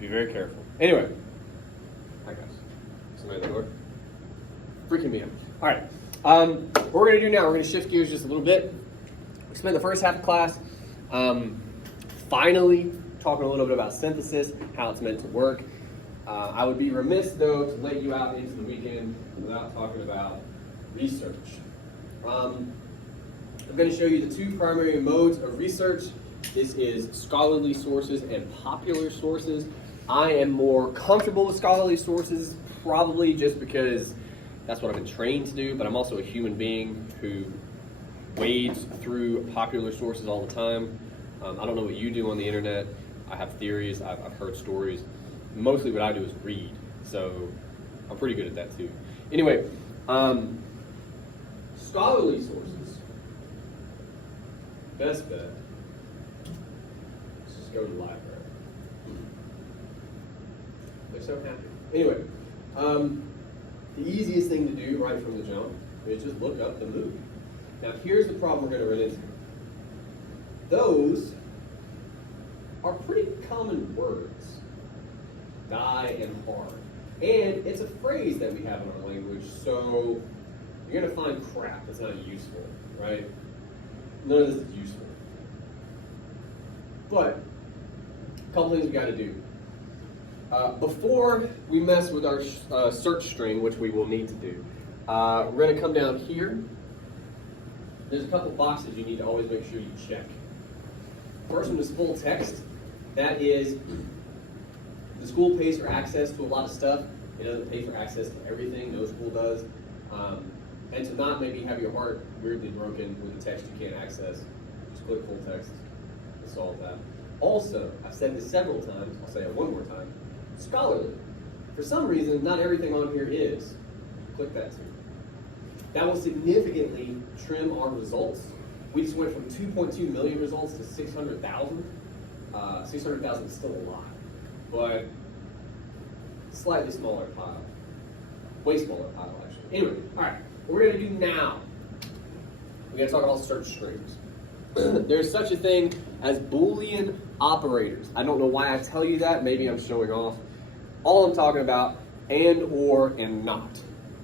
Be very careful. Anyway. Hi guys. Somebody at the door. Freaking me out. All right. What we're going to do now, we're going to shift gears just a little bit. We spent the first half of class finally talking a little bit about synthesis, how it's meant to work. I would be remiss, though, to let you out into the weekend without talking about research. I'm going to show you the two primary modes of research. This is scholarly sources and popular sources. I am more comfortable with scholarly sources, probably just because that's what I've been trained to do, but I'm also a human being who wades through popular sources all the time. I don't know what you do on the internet. I have theories, I've heard stories. Mostly what I do is read, so I'm pretty good at that too. Anyway, scholarly sources. Best bet. Let's just go to the library. They're so happy. Anyway, the easiest thing to do right from the jump is just look up the movie. Now here's the problem we're going to run into. Those are pretty common words. Die and hard. And it's a phrase that we have in our language, so you're going to find crap that's not useful, right? None of this is useful. But a couple things we got to do. Before we mess with our search string, which we will need to do, we're going to come down here. There's a couple boxes you need to always make sure you check. First one is full text. That is, the school pays for access to a lot of stuff. It doesn't pay for access to everything. No school does. And to not maybe have your heart weirdly broken with a text you can't access, just click full text to solve that. Also, I've said this several times, I'll say it one more time, scholarly. For some reason, not everything on here is. Click that too. That will significantly trim our results. We just went from 2.2 million results to 600,000. 600,000 is still a lot, but slightly smaller pile. Way smaller pile, actually. Anyway, all right, what we're going to do now, we're going to talk about search strings. There's such a thing as Boolean operators. I don't know why I tell you that. Maybe I'm showing off. All I'm talking about, and, or, and not,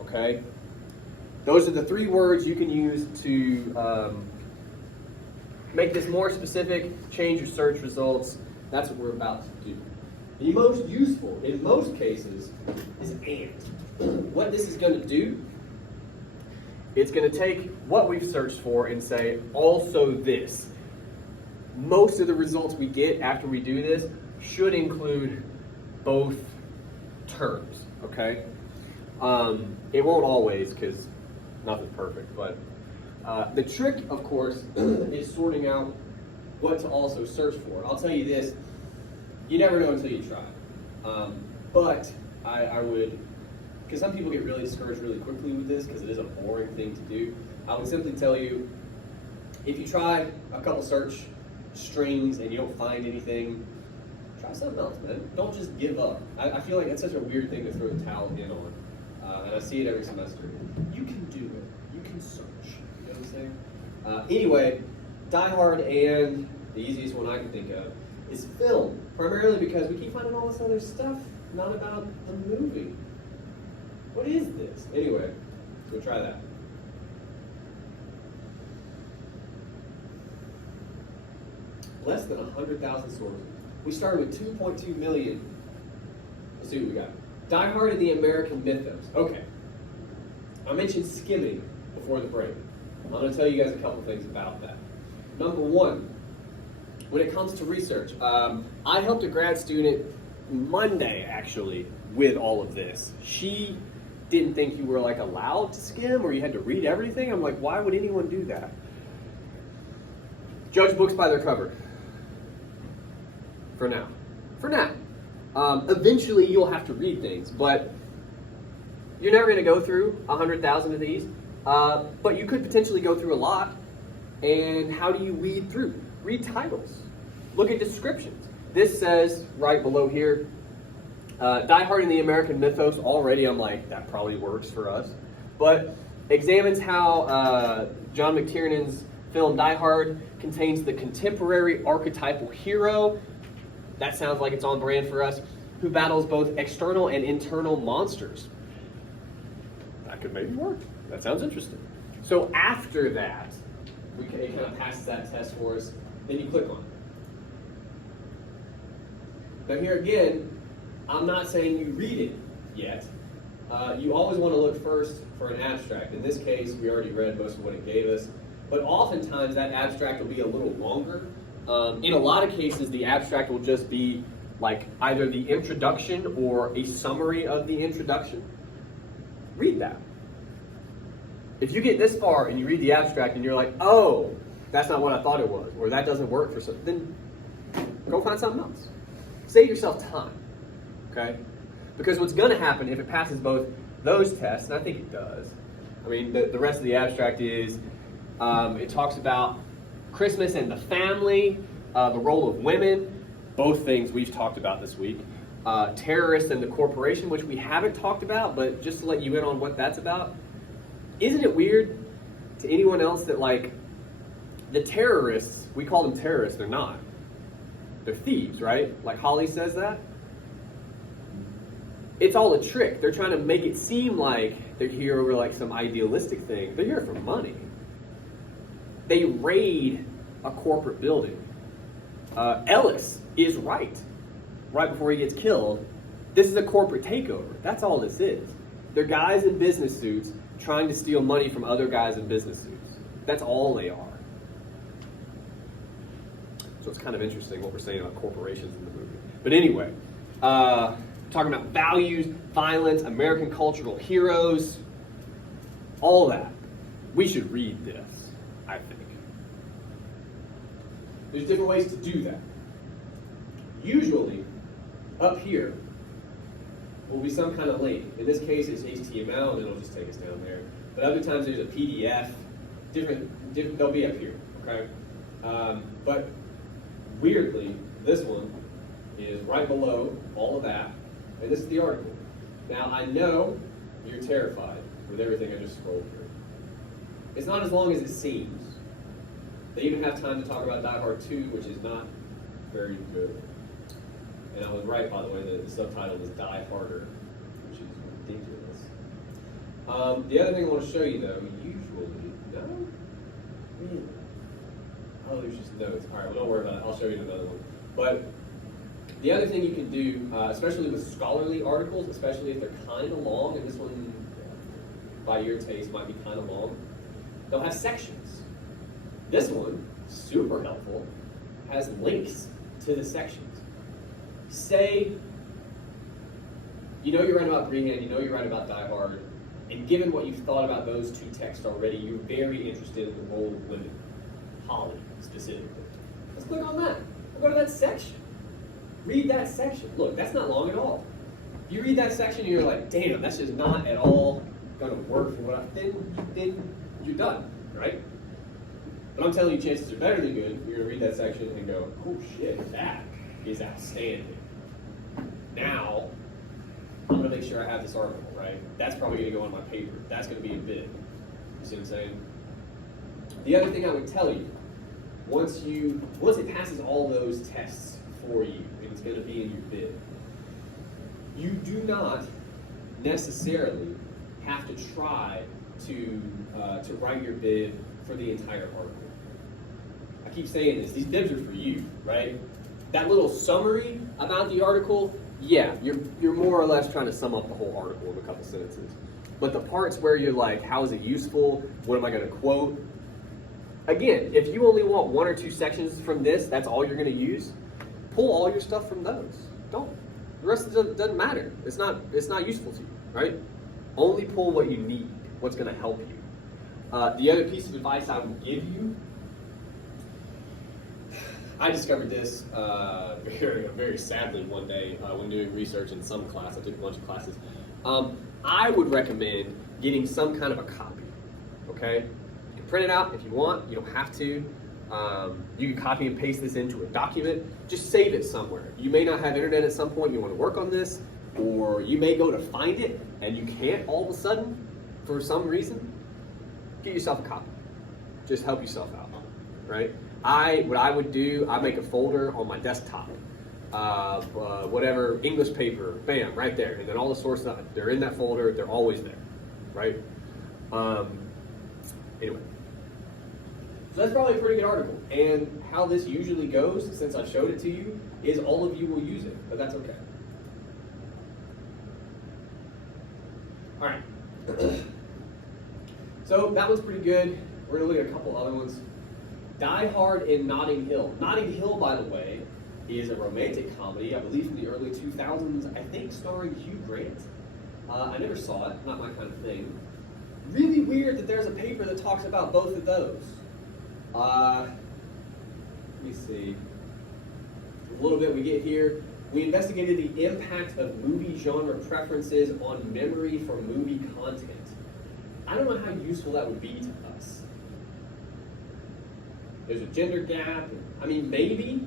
okay? Those are the three words you can use to make this more specific, change your search results. That's what we're about to do. The most useful, in most cases, is and. What this is going to do, it's going to take what we've searched for and say, also this. Most of the results we get after we do this should include both terms, okay? It won't always, because nothing's perfect, but the trick, of course, is sorting out what to also search for. I'll tell you this, you never know until you try. But I would, because some people get really discouraged really quickly with this because it is a boring thing to do, I would simply tell you, if you try a couple search strings and you don't find anything, try something else, man. Don't just give up. I feel like it's such a weird thing to throw the towel in on. And I see it every semester. You can do it. You can search. You know what I'm saying? Anyway, Die Hard and the easiest one I can think of is film. Primarily because we keep finding all this other stuff, not about the movie. What is this? Anyway, go try that. Less than 100,000 sources. We started with 2.2 million. Let's see what we got. Die Hard and the American Mythos. Okay. I mentioned skimming before the break. I'm going to tell you guys a couple things about that. Number one, when it comes to research, I helped a grad student Monday, actually, with all of this. She didn't think you were like allowed to skim or you had to read everything. I'm like, why would anyone do that? Judge books by their cover. For now. For now. Eventually you'll have to read things, but you're never going to go through 100,000 of these. But you could potentially go through a lot. And how do you weed through? Read titles. Look at descriptions. This says right below here, Die Hard and the American Mythos. Already I'm like, that probably works for us. But examines how John McTiernan's film Die Hard contains the contemporary archetypal hero. That sounds like it's on brand for us. who battles both external and internal monsters. That could maybe work. That sounds interesting. So after that, it kind of passes that test for us, then you click on it. Now here again, I'm not saying you read it yet. You always want to look first for an abstract. In this case, we already read most of what it gave us, but oftentimes that abstract will be a little longer. In a lot of cases, the abstract will just be like either the introduction or a summary of the introduction. Read that. If you get this far and you read the abstract and you're like, oh, that's not what I thought it was, or that doesn't work for something, then go find something else. Save yourself time, okay? Because what's going to happen if it passes both those tests, and I think it does, I mean, the rest of the abstract is, it talks about Christmas and the family, the role of women, both things we've talked about this week, terrorists and the corporation, which we haven't talked about, but just to let you in on what that's about. Isn't it weird to anyone else that, like, the terrorists, we call them terrorists, they're not. They're thieves, right? Like Holly says that. It's all a trick. They're trying to make it seem like they're here over like some idealistic thing. They're here for money. They raid a corporate building. Ellis is right before he gets killed. This is a corporate takeover. That's all this is. They're guys in business suits trying to steal money from other guys in business suits. That's all they are. So it's kind of interesting what we're saying about corporations in the movie. But anyway, talking about values, violence, American cultural heroes, all that. We should read this, I think. There's different ways to do that. Usually, up here will be some kind of link. In this case, it's HTML, and it'll just take us down there. But other times, there's a PDF. Different they'll be up here, okay? But weirdly, this one is right below all of that, and this is the article. Now, I know you're terrified with everything I just scrolled through. It's not as long as it seems. They even have time to talk about Die Hard 2, which is not very good. And I was right, by the way, the subtitle is Die Harder, which is ridiculous. The other thing I want to show you, though, usually, no? Really? Oh, there's just notes. All right, well, don't worry about it. I'll show you another one. But the other thing you can do, especially with scholarly articles, especially if they're kind of long, and this one, by your taste, might be kind of long, they'll have sections. This one, super helpful, has links to the sections. Say, you know you're right about Brehand, you know you're right about Die Hard, and given what you've thought about those two texts already, you're very interested in the role of women, Holly specifically. Let's click on that. We'll go to that section. Read that section. Look, that's not long at all. If you read that section and you're like, damn, that's just not at all going to work for what then you're done, right? But I'm telling you, chances are better than good. You're going to read that section and go, oh shit, that is outstanding. Now, I'm going to make sure I have this article, right? That's probably going to go on my paper. That's going to be a bid. You see what I'm saying? The other thing I would tell you, once it passes all those tests for you, and it's going to be in your bid, you do not necessarily have to try to write your bid for the entire article. I keep saying this, these bids are for you, right? That little summary about the article, yeah, you're more or less trying to sum up the whole article in a couple sentences. But the parts where you're like, how is it useful? What am I going to quote? Again, if you only want one or two sections from this, that's all you're going to use, pull all your stuff from those. Don't. The rest doesn't matter. It's not useful to you, right? Only pull what you need, what's going to help you. The other piece of advice I would give you, I discovered this very sadly one day when doing research in some class. I took a bunch of classes. I would recommend getting some kind of a copy, okay? You can print it out if you want. You don't have to. You can copy and paste this into a document. Just save it somewhere. You may not have internet at some point. You want to work on this, or you may go to find it and you can't all of a sudden for some reason. Get yourself a copy. Just help yourself out, right? What I would do, I make a folder on my desktop. whatever, English paper, bam, right there. And then all the sources, they're in that folder, they're always there, right? Anyway. So that's probably a pretty good article. And how this usually goes, since I showed it to you, is all of you will use it, but that's okay. All right. So that one's pretty good. We're gonna look at a couple other ones. Die Hard in Notting Hill. Notting Hill, by the way, is a romantic comedy, I believe from the early 2000s, I think starring Hugh Grant. I never saw it, not my kind of thing. Really weird that there's a paper that talks about both of those. Let me see. A little bit we get here. We investigated the impact of movie genre preferences on memory for movie content. I don't know how useful that would be to us. There's a gender gap. I mean, maybe,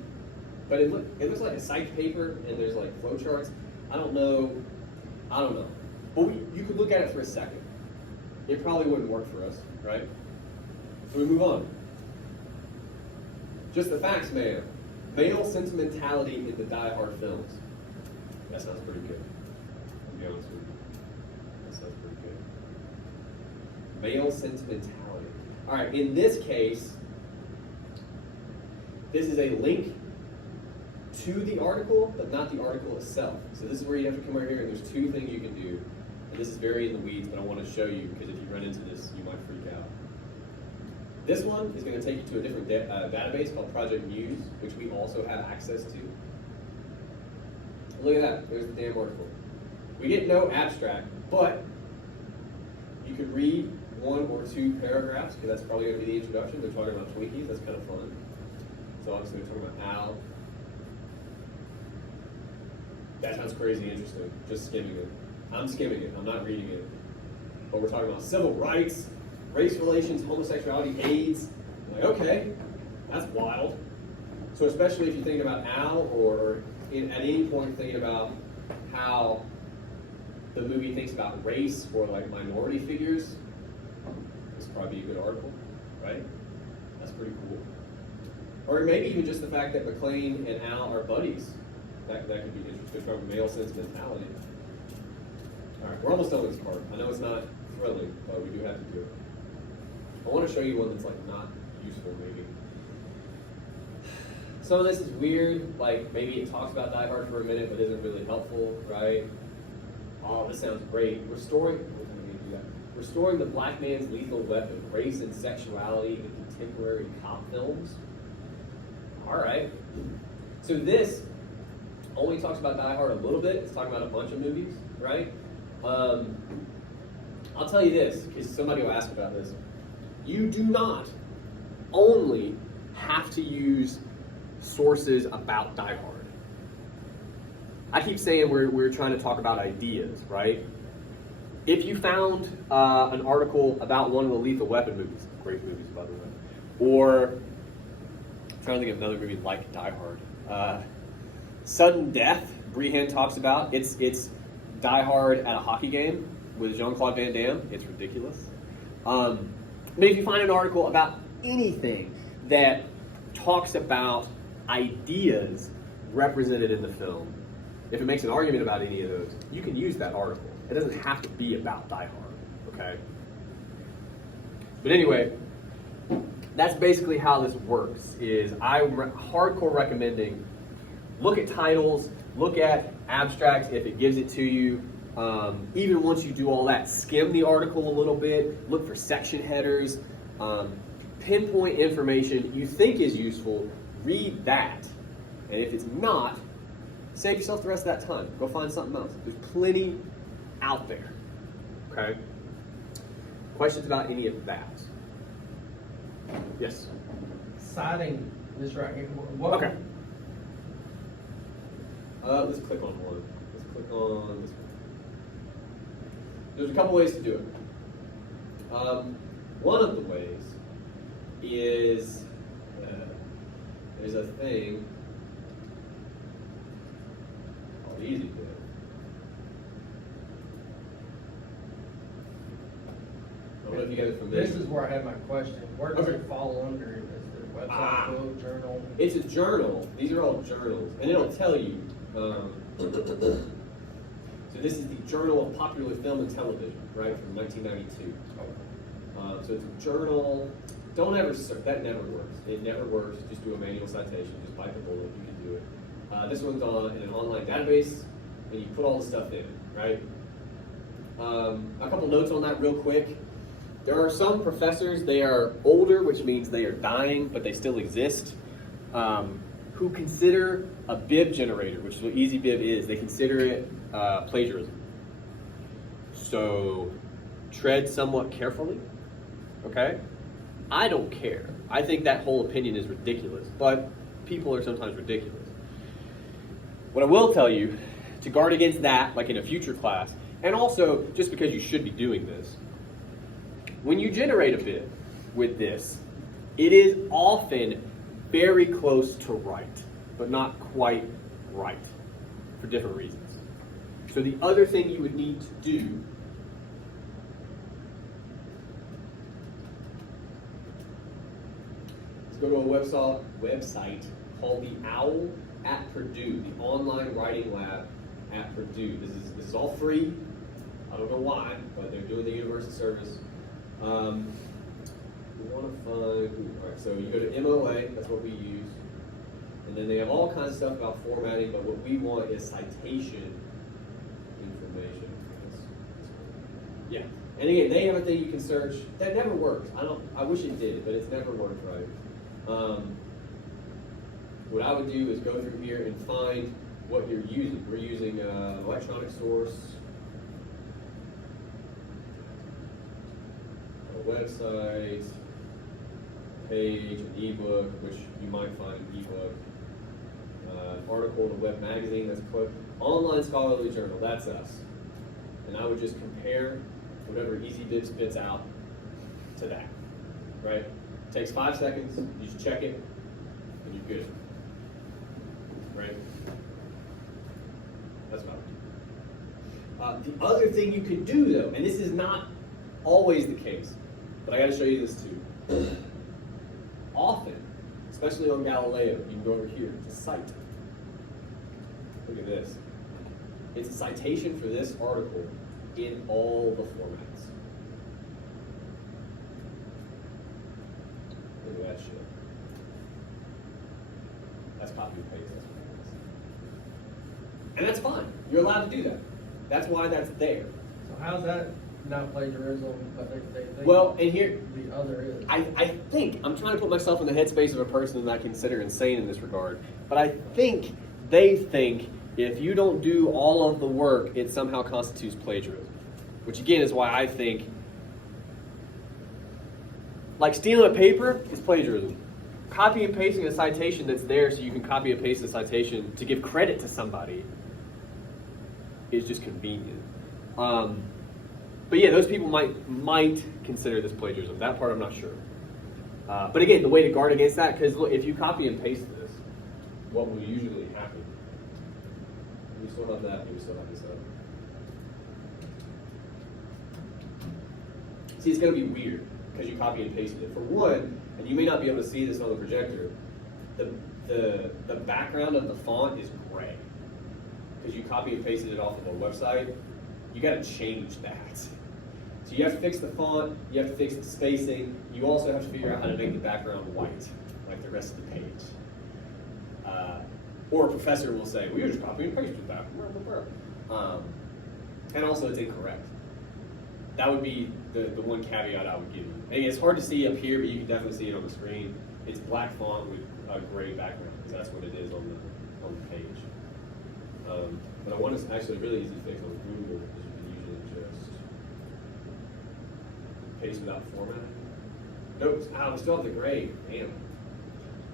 but it looks like a psych paper, and there's like flowcharts. I don't know. But you could look at it for a second. It probably wouldn't work for us, right? So we move on. Just the facts, man. Male sentimentality in the Die Hard films. That sounds pretty good. I'll be honest with you. That sounds pretty good. Male sentimentality. All right, in this case, this is a link to the article, but not the article itself. So this is where you have to come over here, and there's two things you can do. And this is very in the weeds, but I want to show you, because if you run into this, you might freak out. This one is going to take you to a different database called Project Muse, which we also have access to. Look at that. There's the damn article. We get no abstract, but you could read one or two paragraphs, because that's probably going to be the introduction. They're talking about Twinkies. That's kind of fun. So obviously they're talking about Al. That sounds crazy interesting. Just skimming it. I'm skimming it. I'm not reading it. But we're talking about civil rights, race relations, homosexuality, AIDS. I'm like, okay, that's wild. So especially if you're thinking about Al, or at any point thinking about how the movie thinks about race or like minority figures, this would probably be a good article, right? That's pretty cool. Or maybe even just the fact that McClane and Al are buddies. That could be interesting from male sentimentality. All right, we're almost done with this part. I know it's not thrilling, but we do have to do it. I want to show you one that's like not useful, maybe. Some of this is weird, like maybe it talks about Die Hard for a minute, but isn't really helpful, right? Oh, this sounds great. Restoring the black man's lethal weapon, race and sexuality in contemporary cop films. All right. So this only talks about Die Hard a little bit. It's talking about a bunch of movies, right? I'll tell you this, because somebody will ask about this. You do not only have to use sources about Die Hard. I keep saying we're trying to talk about ideas, right? If you found an article about one of the Lethal Weapon movies, great movies by the way, or I'm trying to think of another movie like Die Hard. Sudden Death, Brehan talks about. It's Die Hard at a hockey game with Jean-Claude Van Damme. It's ridiculous. But if you find an article about anything that talks about ideas represented in the film, if it makes an argument about any of those, you can use that article. It doesn't have to be about Die Hard, okay? But anyway, that's basically how this works, is I'm hardcore recommending look at titles, look at abstracts if it gives it to you. Even once you do all that, skim the article a little bit, look for section headers, pinpoint information you think is useful, read that. And if it's not, save yourself the rest of that time. Go find something else. There's plenty out there, okay? Questions about any of that? Yes? Citing this right here. What? Okay. Let's click on one. Let's click on this one. There's a couple ways to do it. One of the ways is there's a thing called EasyBid. I don't know if you guys are familiar. This is where I had my question. Where does it fall under? Is there a Website, book, journal. It's a journal. These are all journals, and it'll tell you. So this is the Journal of Popular Film and Television, right, from 1992. So it's a journal. Don't ever search. That never works. It never works. Just do a manual citation. Just bite the bullet. You can do it. This one's in an online database, and you put all the stuff in, right? A couple notes on that real quick. There are some professors, they are older, which means they are dying, but they still exist, who consider a bib generator, which is what EasyBib is, they consider it plagiarism. So tread somewhat carefully, okay? I don't care. I think that whole opinion is ridiculous, but people are sometimes ridiculous. What I will tell you, to guard against that, like in a future class, and also just because you should be doing this, when you generate a bib with this, it is often very close to right, but not quite right, for different reasons. So the other thing you would need to do is go to a website called the OWL at Purdue, the Online Writing Lab at Purdue. This is all free. I don't know why, but they're doing the universal service. We want to find, all right, so you go to MOA, that's what we use. And then they have all kinds of stuff about formatting, but what we want is citation information. Yeah, and again, they have a thing you can search. That never works. I wish it did, but it's never worked right. What I would do is go through here and find what you're using. We're using an electronic source, a website, page, an ebook, which you might find an ebook, an article in a web magazine that's put online scholarly journal. That's us. And I would just compare whatever EasyBib spits out to that. Right? It takes 5 seconds. You just check it, and you're good. Right? That's about it. The other thing you could do, though, and this is not always the case, but I got to show you this too. Often, especially on Galileo, you can go over here to cite. Look at this. It's a citation for this article in all the formats. Look at that shit. That's copy and paste. That's what it is. And that's fine. You're allowed to do that. That's why that's there. So how's that not plagiarism, but they think Well, and here, the other is? I think, I'm trying to put myself in the headspace of a person that I consider insane in this regard, but I think they think if you don't do all of the work, it somehow constitutes plagiarism. Which again is why I think, like stealing a paper is plagiarism. Copy and pasting a citation that's there so you can copy and paste the citation to give credit to somebody is just convenient. But yeah, those people might consider this plagiarism. That part I'm not sure. But again, the way to guard against that, because look, if you copy and paste this, what will usually happen? We still have that, we still have this up. See, it's going to be weird because you copy and pasted it. For one, and you may not be able to see this on the projector, the background of the font is gray because you copy and pasted it off of a website. You got to change that. So you have to fix the font, you have to fix the spacing, you also have to figure out how to make the background white, like the rest of the page. Or a professor will say, well, you just copy and pasted that. And also it's incorrect. That would be the one caveat I would give you. Maybe it's hard to see up here, but you can definitely see it on the screen. It's black font with a gray background, because that's what it is on the page. But I want to actually really easy fix on Google, because you can usually just paste without formatting. Nope, we still have the gray. Damn.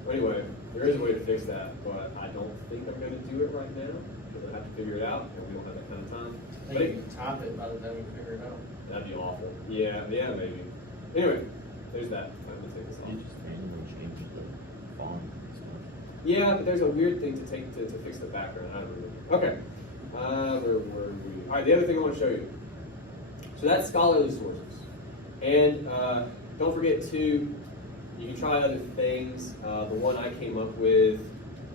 Well, anyway, there is a way to fix that, but I don't think I'm going to do it right now, because I have to figure it out, and we don't have that kind of time. I think you can type it by the time you figure it out. That'd be awful. Yeah, maybe. Anyway, there's that. I'm going to take this off. You just manually change the font and stuff. Yeah, but there's a weird thing to take to fix the background. I don't know. Okay. Where were we? All right, the other thing I want to show you. So that's scholarly sources. And don't forget to You can try other things. The one I came up with,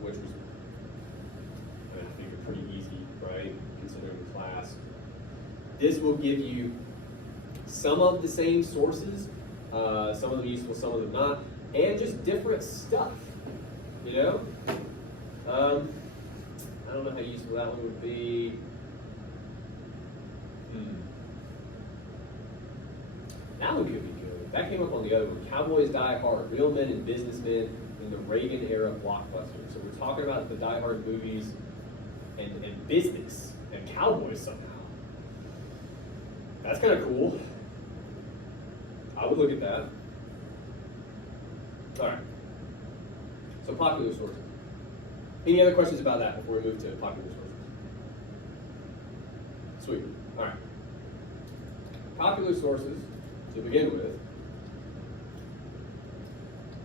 which was, I think, pretty easy, right? Considering the class. This will give you some of the same sources, some of them useful, some of them not, and just different stuff, you know? I don't know how useful that one would be. That one could be good. That came up on the other one. Cowboys Die Hard, Real Men and Businessmen in the Reagan-era blockbuster. So we're talking about the Die Hard movies and business and cowboys somehow. That's kind of cool. I would look at that. All right. So popular sources. Any other questions about that before we move to popular sources? Sweet. All right. Popular sources, to begin with,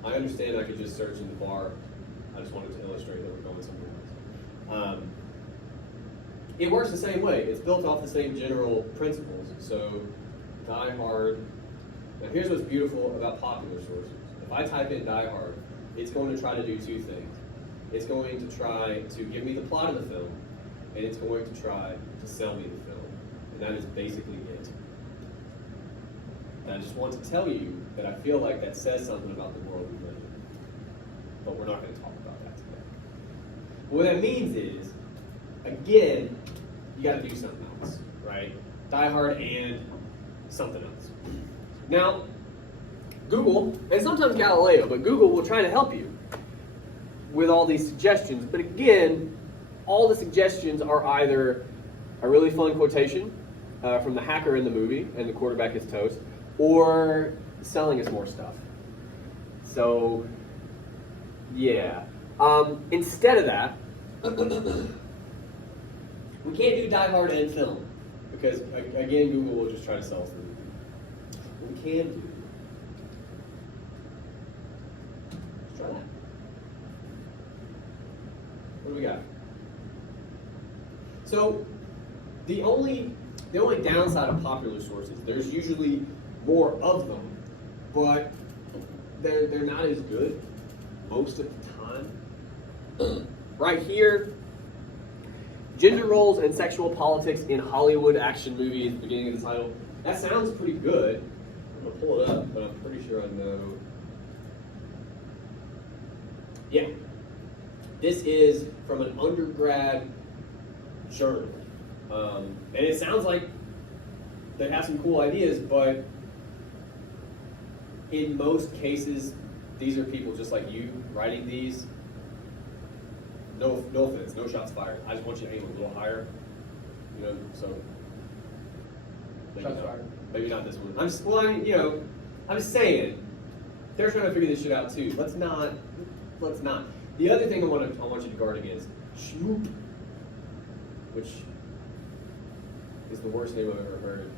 I understand I could just search in the bar. I just wanted to illustrate that we're going somewhere else. It works the same way. It's built off the same general principles. So, Die Hard. Now, here's what's beautiful about popular sources. If I type in Die Hard, it's going to try to do two things. It's going to try to give me the plot of the film, and it's going to try to sell me the film. And that is basically it. And I just want to tell you that I feel like that says something about the world we live in. But we're not going to talk about that today. What that means is, again, you got to do something else, right? Die Hard and something else. Now, Google, and sometimes Galileo, but Google will try to help you with all these suggestions. But again, all the suggestions are either a really fun quotation from the hacker in the movie, and the quarterback is toast, or selling us more stuff. So, yeah. Instead of that, we can't do Die Hard and film, because again, Google will just try to sell us the movie. What we can do, let's try that. What do we got? So, the only downside of popular sources, there's usually more of them, but they're not as good most of the time. Right here, gender roles and sexual politics in Hollywood action movies, beginning of the title. That sounds pretty good. I'm gonna pull it up, but I'm pretty sure I know. Yeah. This is from an undergrad journal. And it sounds like they have some cool ideas, but in most cases, these are people just like you writing these. No offense, no shots fired. I just want you to aim a little higher. You know, so Shots fired. Maybe not this one. I'm just saying, they're trying to figure this shit out too. Let's not. The other thing I want you to guard against, Schmoop, which is the worst name I've ever heard.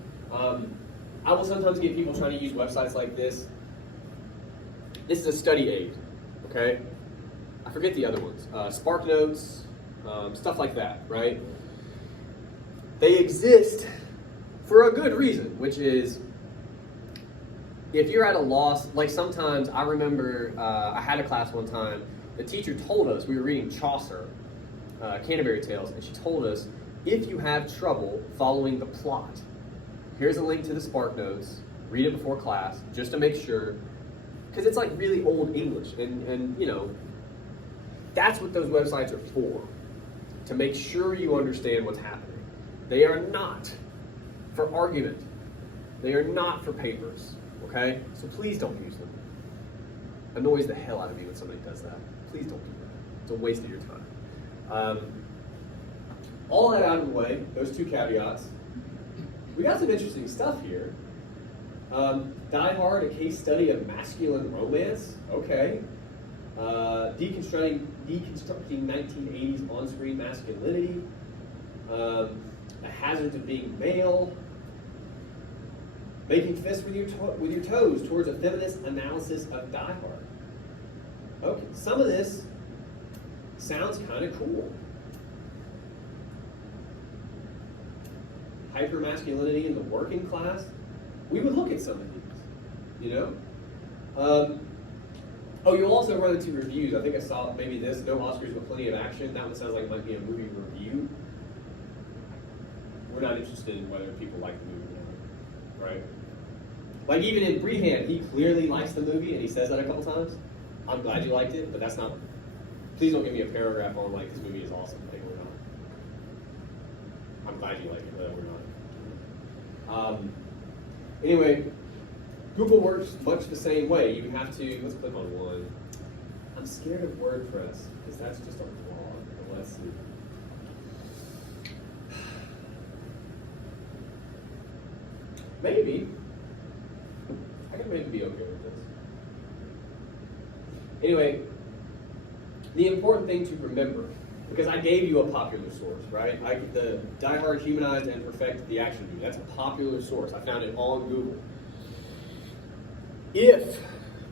I will sometimes get people trying to use websites like this. This is a study aid, okay? I forget the other ones. SparkNotes, stuff like that, right? They exist for a good reason, which is if you're at a loss, like sometimes I remember I had a class one time, the teacher told us, we were reading Chaucer, Canterbury Tales, and she told us, if you have trouble following the plot, here's a link to the SparkNotes, read it before class, just to make sure, because it's like really old English, and you know, that's what those websites are for, to make sure you understand what's happening. They are not for argument. They are not for papers, okay? So please don't use them. Annoys the hell out of me when somebody does that. Please don't do that. It's a waste of your time. All that out of the way, those two caveats. We got some interesting stuff here. Die Hard, a case study of masculine romance. Okay. Deconstructing 1980s on-screen masculinity. The hazards of being male. Making fists with your toes towards a feminist analysis of Die Hard. Okay, some of this sounds kind of cool. Hypermasculinity in the working class. We would look at some of these, you know? Oh, you'll also run into reviews. I think I saw maybe this, no Oscars but plenty of action. That one sounds like it might be a movie review. We're not interested in whether people like the movie or not, right? Like even in Brehand, he clearly likes the movie and he says that a couple times. I'm glad you liked it, but that's not, please don't give me a paragraph on like, this movie is awesome. Like, we're not. I'm glad you like it, but we're not. Anyway, Google works much the same way. You have to, let's click on one. I'm scared of WordPress because that's just a blog. But let's see. Maybe. I can maybe be okay with this. Anyway, the important thing to remember, because I gave you a popular source, right? The Die Hard Humanized and Perfect the Action Movie. That's a popular source. I found it on Google. If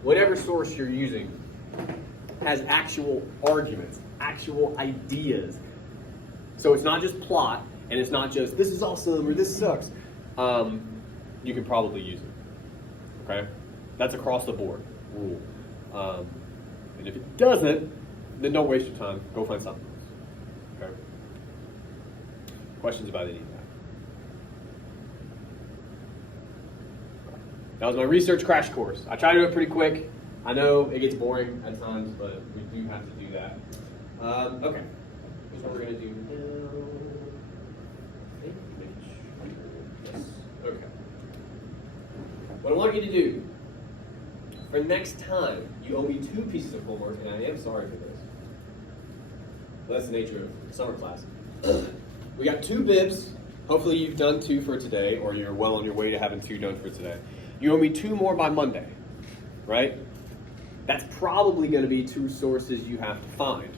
whatever source you're using has actual arguments, actual ideas, so it's not just plot and it's not just this is awesome or this sucks, you can probably use it. Okay, that's across the board rule. And if it doesn't, then don't waste your time. Go find something else. Okay. Questions about any of that? That was my research crash course. I try to do it pretty quick. I know it gets boring at times, but we do have to do that. Okay. Here's what we're going to do now. I think yes. Okay. What I want you to do, for next time, you owe me 2 pieces of homework, and I am sorry for this. But that's the nature of summer class. We got 2 bibs. Hopefully you've done 2 for today, or you're well on your way to having 2 done for today. You owe me 2 more by Monday, right? That's probably going to be 2 sources you have to find.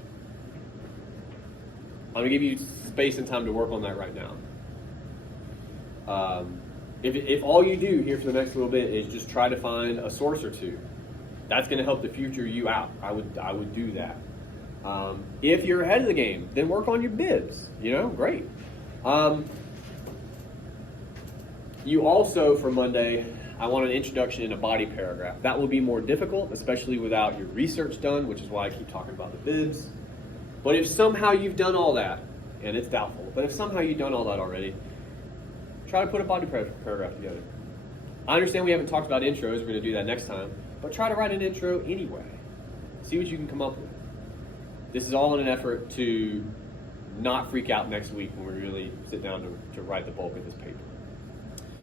I'm going to give you space and time to work on that right now. If all you do here for the next little bit is just try to find a source or 2, that's going to help the future you out. I would do that. If you're ahead of the game, then work on your bibs. You know, great. You also, for Monday, I want an introduction and a body paragraph. That will be more difficult, especially without your research done, which is why I keep talking about the bibs. But if somehow you've done all that, and it's doubtful, but if somehow you've done all that already, try to put a body paragraph together. I understand we haven't talked about intros. We're going to do that next time. But try to write an intro anyway. See what you can come up with. This is all in an effort to not freak out next week when we really sit down to write the bulk of this paper.